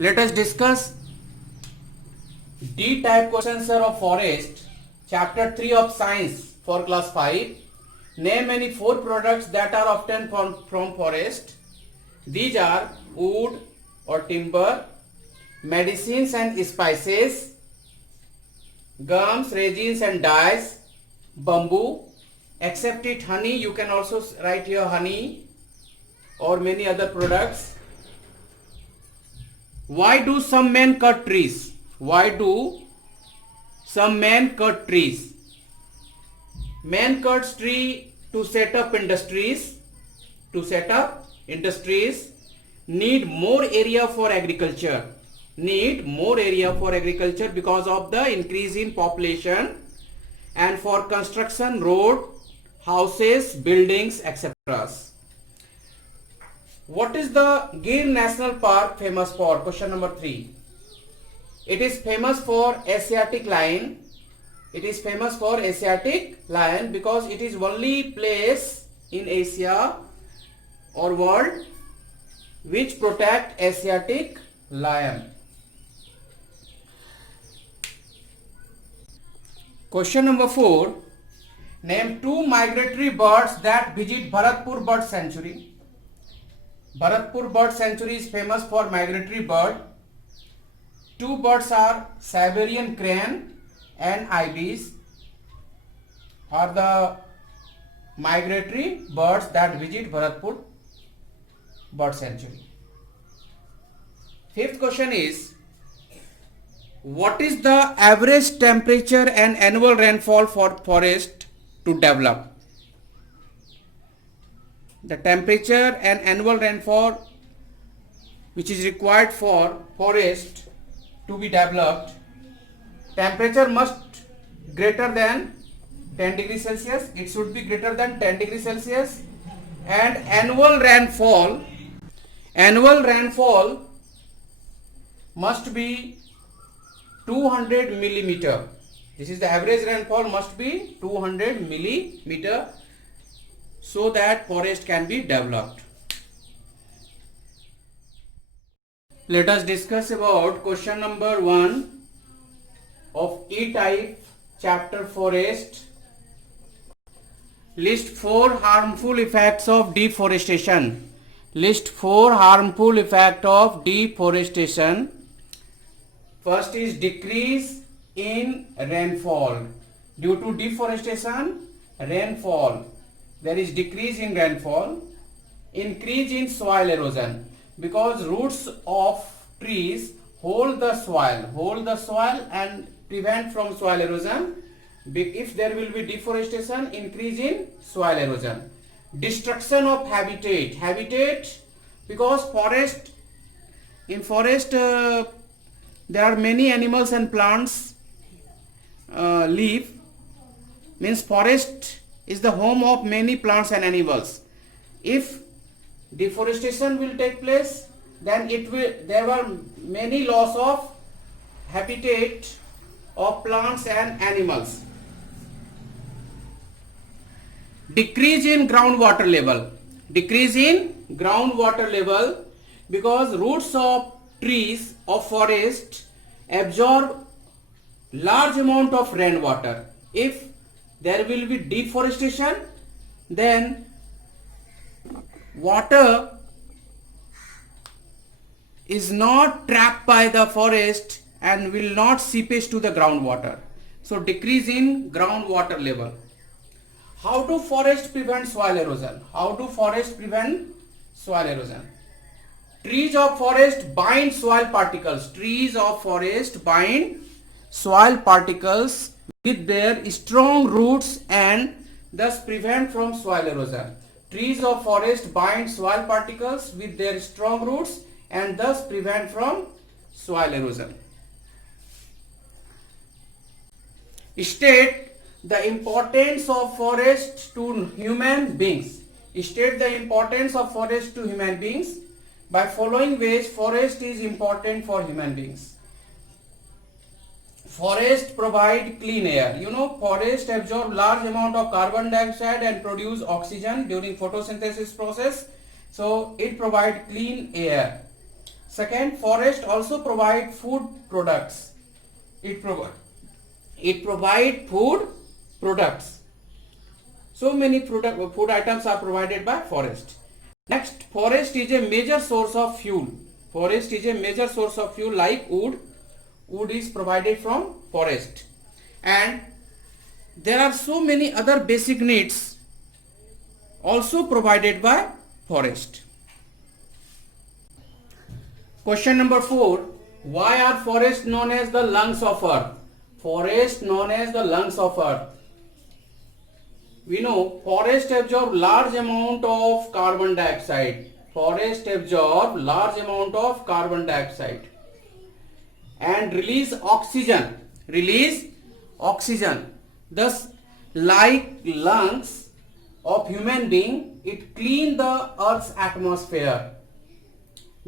Let us discuss D-type questions of forest, chapter 3 of science for class 5. Name any 4 products that are obtained from forest. These are wood or timber, medicines and spices, gums, resins and dyes, bamboo. Except it honey, you can also write here honey or many other products. Why do some men cut trees? Why do some men cut trees? Men cuts tree to set up industries. To set up industries. Need more area for agriculture. Need more area for agriculture because of the increase in population and for construction, road, houses, buildings, etc. What is the Gir National Park famous for? Question number 3. It is famous for Asiatic lion. It is famous for Asiatic lion because it is only place in Asia or world which protect Asiatic lion. Question number 4. Name 2 migratory birds that visit Bharatpur Bird Sanctuary. Bharatpur Bird Sanctuary is famous for migratory bird. 2 birds are Siberian crane and ibis are the migratory birds that visit Bharatpur Bird Sanctuary. 5th question is, what is the average temperature and annual rainfall for forest to develop? The temperature and annual rainfall which is required for forest to be developed, temperature must greater than 10 degrees Celsius. It should be greater than 10 degrees Celsius, and annual rainfall must be 200 millimeter. This is the average rainfall must be 200 millimeter so that forest can be developed. Let us discuss about question number 1 of E-type chapter forest. List 4 harmful effects of deforestation. List 4 harmful effects of deforestation. First is decrease in rainfall. Due to deforestation, rainfall, there is decrease in rainfall. Increase in soil erosion because roots of trees hold the soil and prevent from soil erosion. If there will be deforestation, increase in soil erosion. Destruction of habitat because in forest there are many animals and plants live, means forest is the home of many plants and animals. If deforestation will take place, then there were many loss of habitat of plants and animals. Decrease in groundwater level because roots of trees of forest absorb large amount of rainwater. If there will be deforestation, then water is not trapped by the forest and will not seepage to the groundwater. So decrease in groundwater level. How do forests prevent soil erosion? Trees of forest bind soil particles. With their strong roots and thus prevent from soil erosion. Trees of forest bind soil particles with their strong roots and thus prevent from soil erosion. State the importance of forest to human beings. By following ways forest is important for human beings. Forest provide clean air. Forest absorb large amount of carbon dioxide and produce oxygen during photosynthesis process. So it provide clean air. Second, forest also provide food products. It provide food products. So many food items are provided by forest. Next, forest is a major source of fuel. Forest is a major source of fuel like wood. Wood is provided from forest. And there are so many other basic needs also provided by forest. Question number 4. Why are forests known as the lungs of earth? Forest known as the lungs of earth. We know forest absorb large amount of carbon dioxide. Forest absorb large amount of carbon dioxide and release oxygen. Release oxygen. Thus, like lungs of human being, it clean the earth's atmosphere.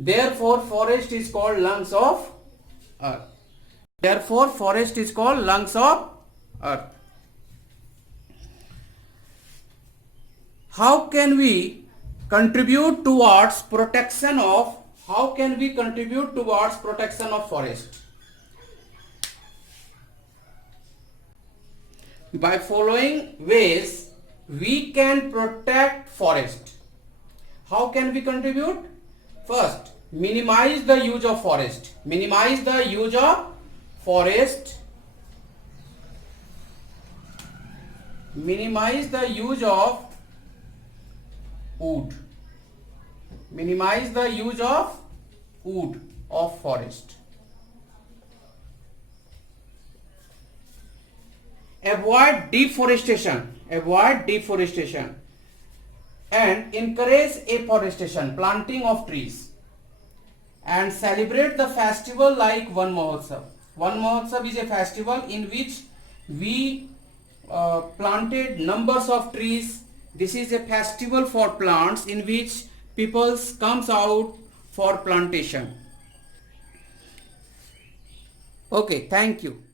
Therefore, forest is called lungs of earth. Therefore, forest is called lungs of earth. How can we contribute towards protection of forest? By following ways we can protect forest. How can we contribute? First, minimize the use of forest. Minimize the use of forest. Minimize the use of wood. Minimize the use of wood of forest. Avoid deforestation. Avoid deforestation. And encourage afforestation, planting of trees. And celebrate the festival like Van Mahotsav. Van Mahotsav is a festival in which we planted numbers of trees. This is a festival for plants in which people comes out for plantation. Okay, thank you.